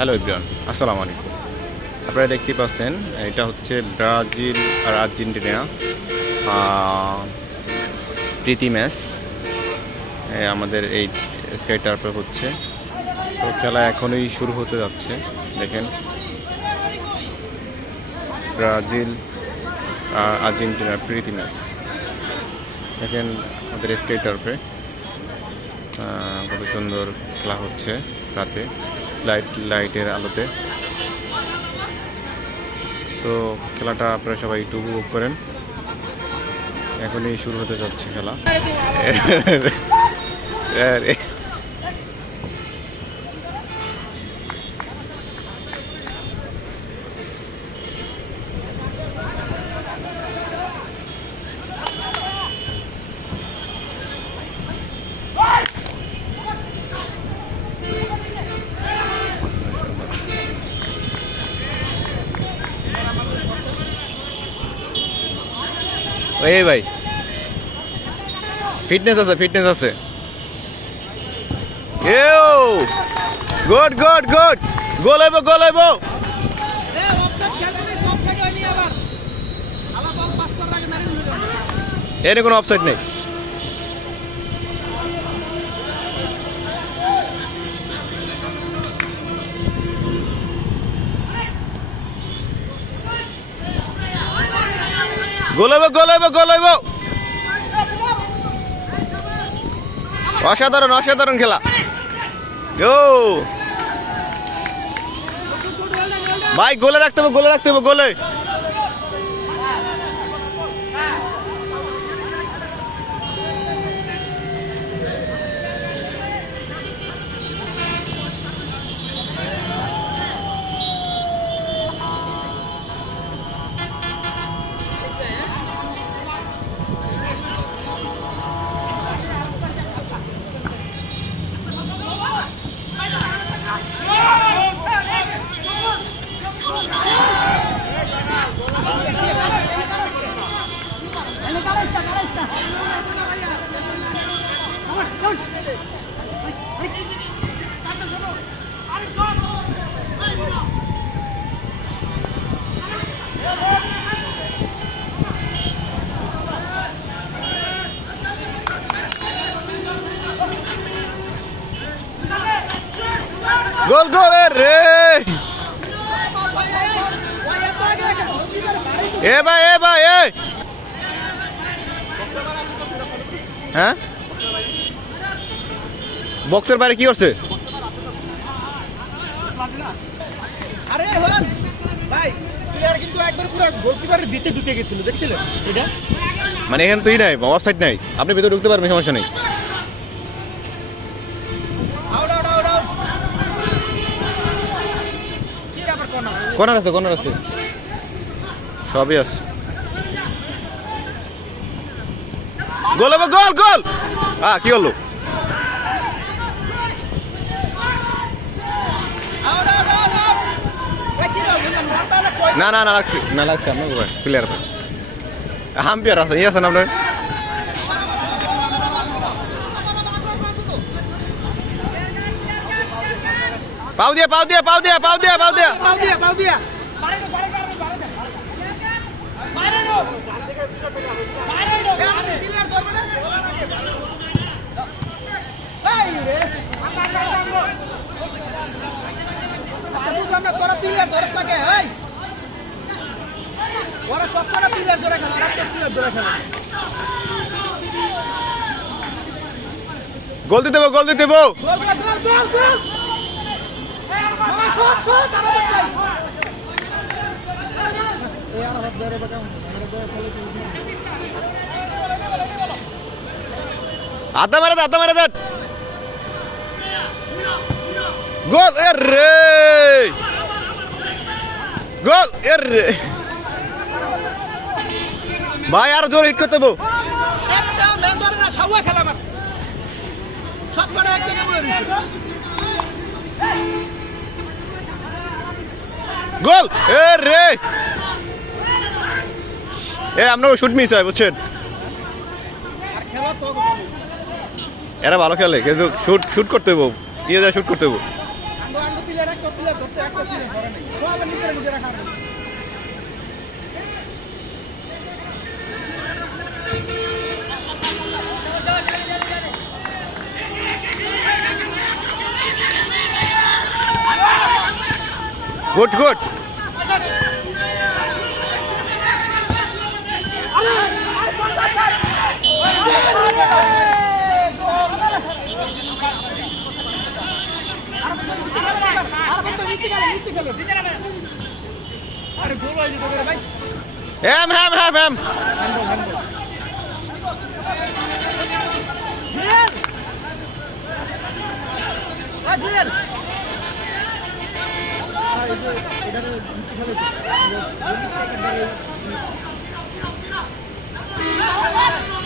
Hello everyone, আসসালামু আলাইকুম। আপনারা দেখতে পাচ্ছেন এটা হচ্ছে ব্রাজিল আর আর্জেন্টিনা প্রীতি ম্যাচ আমাদের এই স্কাই টার্ফে হচ্ছে। তো খেলা এখনই শুরু হতে যাচ্ছে। দেখেন ব্রাজিল আর আর্জেন্টিনার প্রীতি ম্যাচ দেখেন আমাদের স্কাই টার্ফে কত সুন্দর খেলা হচ্ছে রাতে লাইটের আলোতে। তো খেলাটা আপনারা সবাই একটু উপভোগ করেন। এখনই শুরু হতে যাচ্ছে খেলা। এই ভাই ফিটনেস আছে গুড গোল হইব এর কোনো অফসাইড নেই। গোল হইব অসাধারণ খেলা। ভাই গোলে রাখতে হবে গোলে। গোল রে এ ভাই হ্যাঁ বক্সের বাইরে কি করছে? আরে ভাই প্লেয়ার কিন্তু একবার পুরো গোলকিপারের ভিতরে ঢুকে গেছিল, দেখছিলেন এটা? মানে এখানে তুই নাই, অফসাইড নাই, আপনি ভিতরে ঢুকতে পারবেন, সমস্যা নেই। কর্নার আছে সবই আছে। গোল কি হলো? না লাগছে আপনার প্লেয়ার হাম্পিয়ার আছে আছেন আপনার। পাও দিয়া তোরা প্লেয়ার ধরস থাকে ওরা সবকটা প্লেয়ার ধরে খেলে, একটা প্লেয়ার ধরে খেলে। গোল দিতে দেব আদা মারে দেন গোল রে ভাই আর জোর হিট করতে দেবো। একটা ম্যান ধরে না সাউয়া খেলা মার সবকটা এক জায়গায় বলে দিছে গোল রে আপনাকে শুট মিস হয় বুঝছেন। আর খেলা তো এরা ভালো খেলে কিন্তু শুট করতে হবো, শুট করতে হবো। আন্ডো প্লেয়ার একটা প্লেয়ার ধরছে, একটা প্লেয়ার ধরে নাই। সবাই নিজের নিজে রাখা আছে। গুড গুড আরে গোল হয়ে যেতে পারে ভাই। হ্যাম হ্যাম হ্যাম হ্যাম Jewel! Jewel!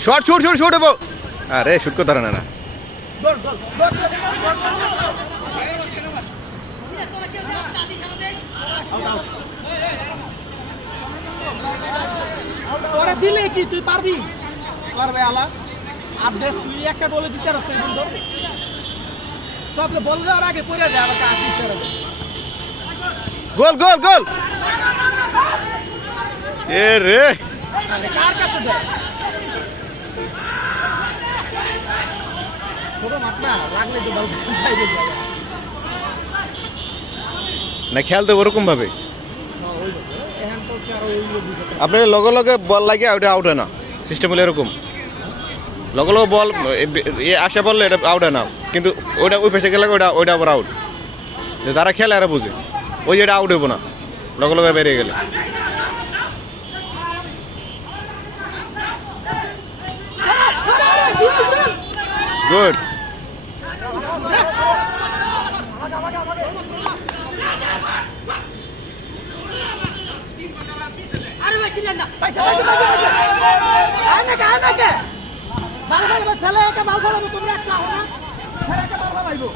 Short shoot shoot shoot হবো। আরে শুট করতে পারে না গোল গোল গোল! তোরা দিলে কি তুই পারবি? পারবে আলা আর দেশ তুই একটা বলে দিতে পারছ তুই বন্ধু সব বল যাওয়ার আগে পড়ে যায় আমাকে আর দিতে পারবে। গোল গোল গোল এ রে কার কাছে দেয় ছোট মাঠ না লাগলে তো বল বাইরে যায় না খেলতে ওরকম ভাবে এখন তো কি আর ওই বুঝতে আপনার লগে লগে বল লাগে ওটা আউট হয় না সিস্টেম হলো এরকম লগে লগে বল আসে বললে এটা আউট হয় না কিন্তু ওইটা ওই পেছে গেলে ওইটা ওইটা আবার আউট যারা খেলে এরা বুঝে ওই যেটা আউট হবো না লগে লগে বেরিয়ে গেলে গুড আরে ভাই চিনেন না পয়সা আনাকে আনাকে বাল বাল ছেলে একটা বাল ফলাবো তোমরা একটা হো না ফের একটা বাল ফলাইবো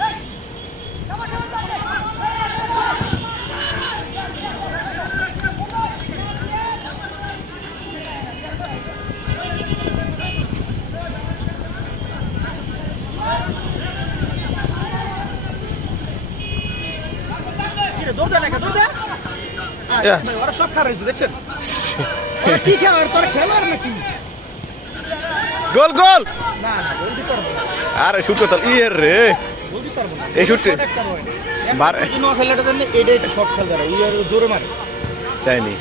দৌড়া নাকি দৌড়া ওরা সব খারাপ হয়েছে দেখছেন ওরা কি খেলা তোরা খেলার নাকি গোল গোল না না গোল দিতে পারবো না আরে শুট করতে ইয়ের রে গোল দিতে পারবো না এই শুট নো খেলাটা দেন এইটা একটা শর্ট খেলতে পারে ওই আর জোরে মারে তাইনি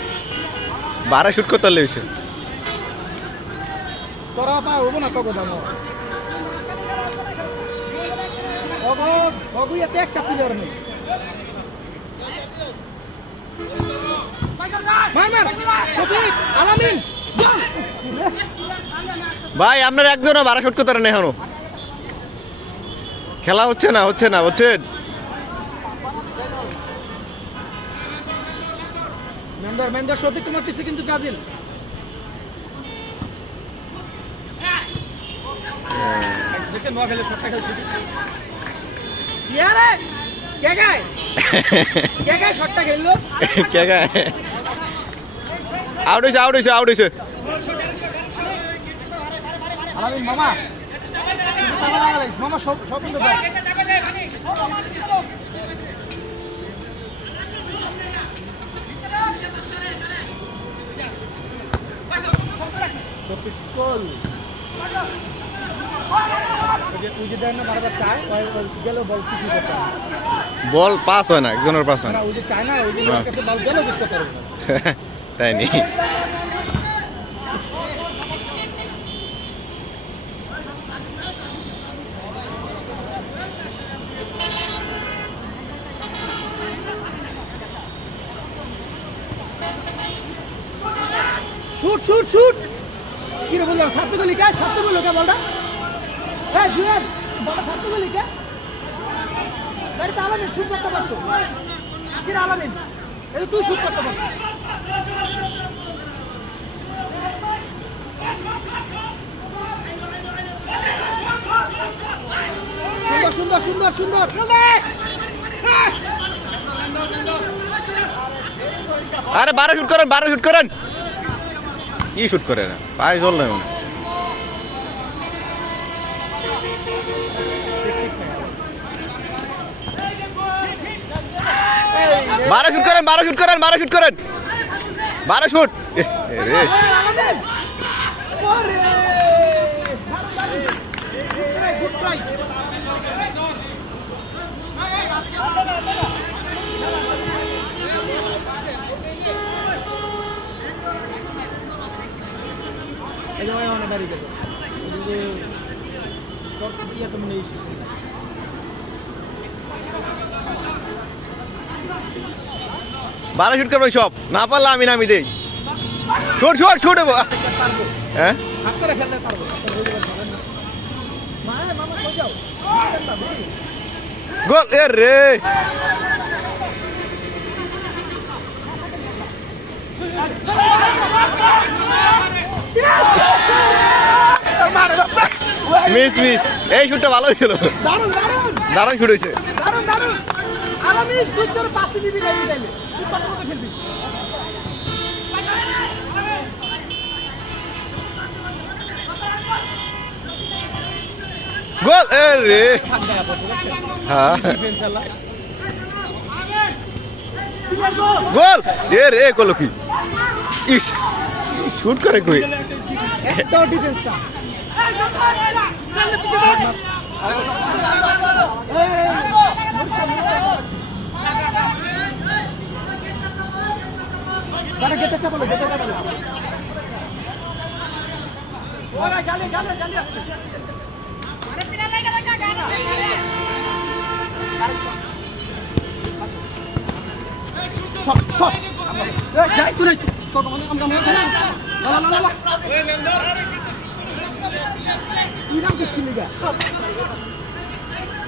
12 শুট করতে লেগেছে তোরা পা হবো না কত দাম অগু এতে একটা প্লেয়ার নেই মার মার শফিক আলামিন ভাই আপনার একজনও 12 শুট করতে পারেন এখনো খেলা হচ্ছে না বুঝছেন মেন্দার শফিক তোমার পিছে কিন্তু ব্রাজিল দেখছেন নোয়া খেলে শটটা খেলছে ইয়ারে কে গায় শটটা খেললো কে গায় আউট হইছে আলামিন মামা মামা সব কিন্তু গোল ওই যে দেন না বারবার চায় গেলেও বল কিছু করতে বল পাস হয় না একজনের পাস হয় না ওই যে চায় না ওই যে কাছে বল গেলেও কিছু করতে পারবে না তাই নি শুট কি রে বললাম সাতটা গলি কে বলটা হ্যাঁ জুয়েল বলটা সাতটা গলি কে বাড়িতে আলামিন শুট করতে পারতো কি রে আলামিন এই তুই শুট করতে পারতো সুন্দর আরে 12 শুট করেন কি শুট করে না পায়ে জল নাই মনে 12 শুট করেন 12 শুট করেন 12 শুট করেন 12 শুট রে গুড ট্রাই এই যে অনেক বাড়ি গেছে সব ইয়ে তো মনে হয় 12 শুট করবেন সব না পারলে আমি নামি দেই শুট শুট শুট পারবো হ্যাঁ হাত করে খেলতে পারবো মামা কই যাও গোল এ রে মিস মিস এই শুটটা ভালো ছিল দারুণ দারুণ দারুণ শুট হয়েছে দারুণ দারুণ আগামী 2-5 দিবি না দিলে তুই কত কত খেলবি গোল এ রে হ্যাঁ ইনশাআল্লাহ গোল এ রে কলো কি ইস শুট করে কই একটা ডিফেন্সটা তারা গেটে চাপালো ওরা গালে গালে গালে শট শট এই যাই তুই শট আমরা না কি নাম কি লিগা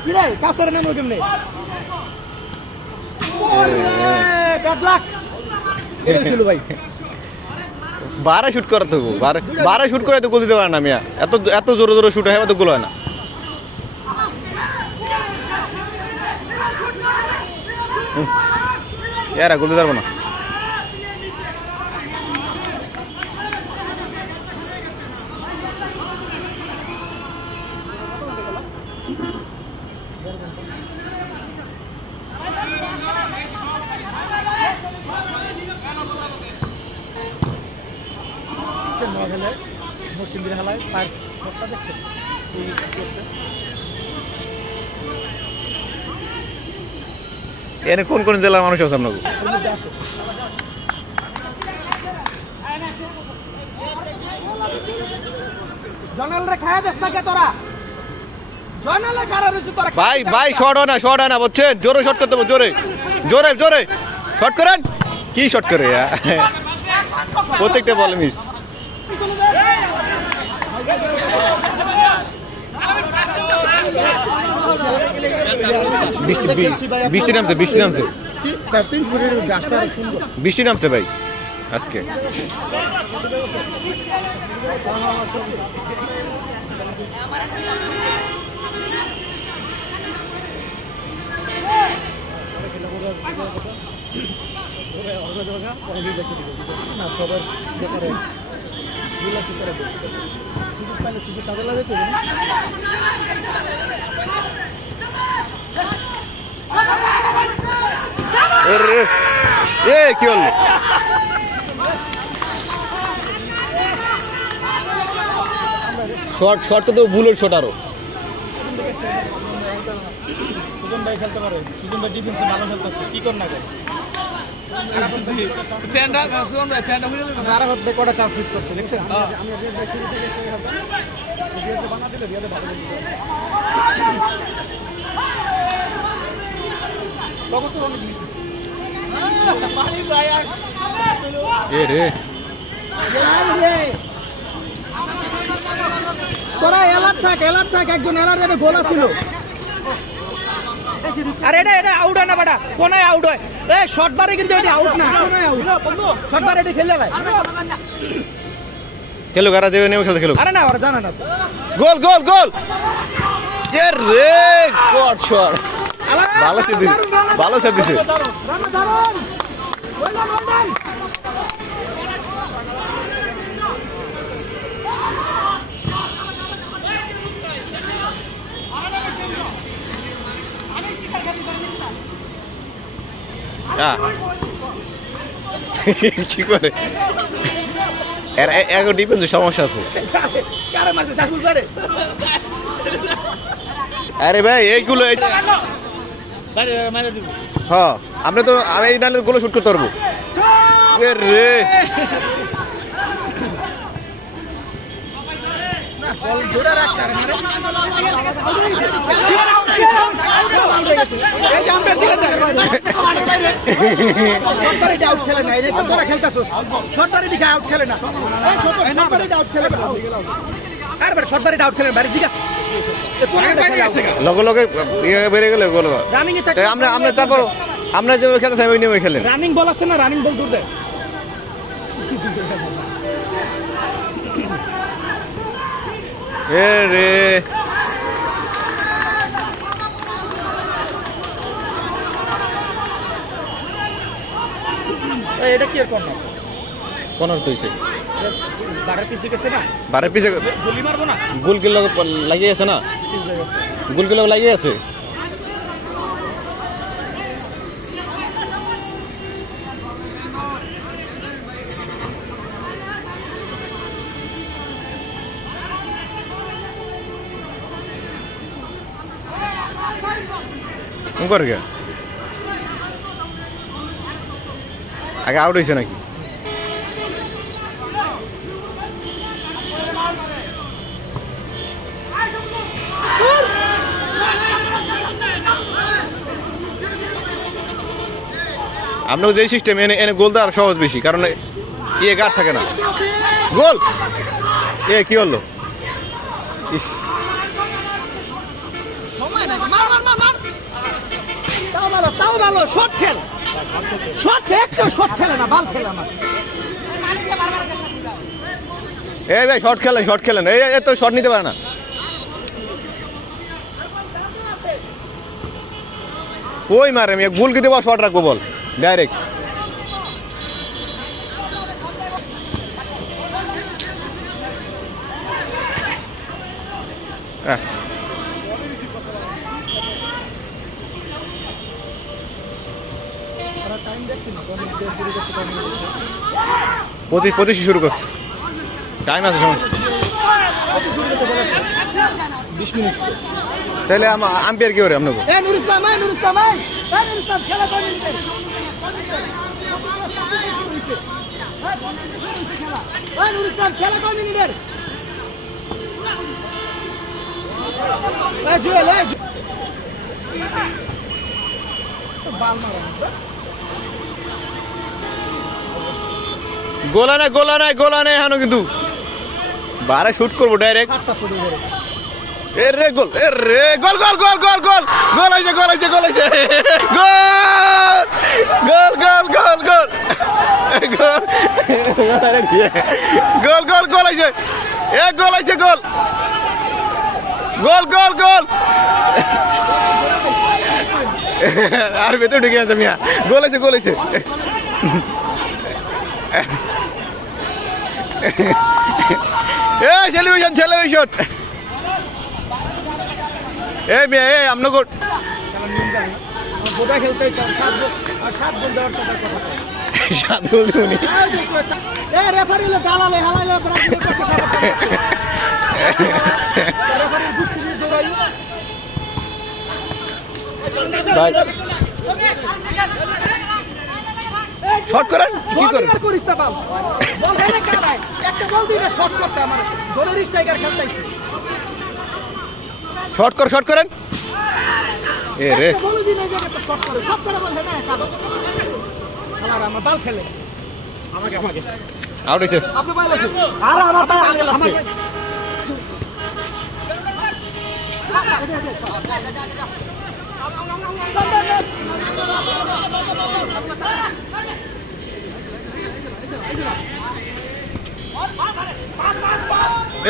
কি রে কাসরে নাম কেমনে ব্যাড লাক এটা ছিল ভাই 12 শুট করতে হবে 12 শুট করে তো গোল দিতে পারে না মিয়া এত এত জোরে জোরে শুট হয় তো গোল হয় না এরা গোল দিতে পারবো না মুসলিমদের হালায় পাঁচ সপ্তাহ দেখছেন এনে কোন কোন জেলার মানুষ আছে আপনাকে জনালরে খায়া দেস না কে তোরা জনালে খারা রইছে তোরা ভাই ভাই শর্ট হয় না বুঝছেন জোরে শর্ট করতে হবে জোরে জোরে জোরে শর্ট করেন কি শর্ট করে প্রত্যেকটা বল মিস বৃষ্টি নামছে বৃষ্টি নামছে ভাই আজকে না সবার ব্যাপারে সুযোগ পাইলে সুযোগ কাজে লাগে তো এ কি হলো শর্ট তো বুলেট শট আরো সুজন ভাই খেলতে পারে সুজন ভাই ডিফেন্সে ভালো খেলতেছে কি কর না কেন কটা চান্স মিস করছে দেখছেন তোরা এলার থাক একজন এলার গোল ছিল আরে এটা আউট হয় না বেটা কোনায় আউট হয় এই শর্ট বারে কিন্তু এটা আউট না কোনায় আউট শর্ট বারে এটা খেললে ভাই খেলো গারা দেবে নেও খেলতে খেলো আরে না ওরা জানা না গোল গোল গোল এ রে গড শট ভালো সেভ দিছে দারুণ ওয়েল ডান কি করে এর এগো ডিফেন্সে সমস্যা আছে। কারে মারছে সাইফুল করে আরে ভাই এইগুলো হ্যাঁ আপনি তো আমি এই নালে গুলো শুট করতে পারবো রে। বল ধরে রাখ কারে মারে এই জাম্পার দিকে শটটারে আউট খেলে না এটা তোরা খেলতাছস শটটারে দিকে আউট খেলে না এই শটটারে আউট খেলে না আর বার শটটারে আউট খেলে বাড়ি দিকে লগে লগে বেড়ে গেলে গোল রানিং এ থাকে আমরা আমরা তারপর আমরা যে খেলতে ওই নিয়ে খেলেন। রানিং বল আছে না রানিং বল দূর দে এ রে এটা কি এর কর্নার কোনার তুইছে বারের পিছে গেছে না বারের পিছে গুলি মারবো না গোল কিল লাগিয়ে আছে না গোল কিল লাগিয়ে আছে। করে গে আগে আউট হয়েছে নাকি? আপনার যে সিস্টেম এনে এনে গোল দেওয়ার সহজ বেশি, কারণ ইয়ে গার্ড থাকে না। গোল এ কি হলো? ইস তাও ভালো শট খেল শট একটা শট খেলে না বল খেলে না এই ভাই শর্ট খেলেন এই তো শর্ট নিতে পারে না। ওই মারে আমি গোল কি দেবো শর্ট রাখবো বল ডাইরেক্ট। পঁচিশ শুরু করছে টাইম আছে সময় 20 মিনিট তাহলে আম্পায়ার কি করে আপনাকে? নুর ইসলাম খেলা করে নিতে নুর ইসলাম খেলা করে নিতে গোলা নাই হানো কিন্তু বারে শুট করবো ডাইরেক্ট। এর রে গোল হয়েছে গোল আর ভেতরে ঢুকে আছে মিয়া। গোল হয়েছে টেলিভিশন এই মেয়ে এই আপনার বোধা খেলতে 7 গোল দেওয়ার কথা 7 গোল দেবনি রেফারি দালালে হালালে ব্রাজিলের পক্ষে সাপোর্ট করে রেফারির গুষ্টি দিয়ে দৌড়াই ভাই শট করেন কি করেন করিস না বল বল হেনে কারায় একটা বল দিলে শট করতে আমার দলের স্ট্রাইকার খেলতেছে শট করেন এ রে একটা বল দিলে জায়গাতে শট করে বল হেনে কাদো আমার বল খেলে আমাকে আউট হইছে আপনি বল আছে আর আমার পায়ে আগে লাগছে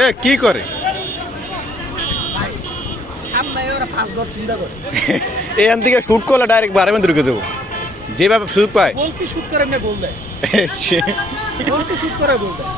এ কি করে সামনে ওরা 5-10 চিন্তা করে এখান থেকে শুট করলে ডাইরেক্ট বারে মধ্যে ঢুকে দেবো যেভাবে সুযোগ পায়। গোল কি শুট করে না গোল দেয় গোল কি শুট করে গোল দেয়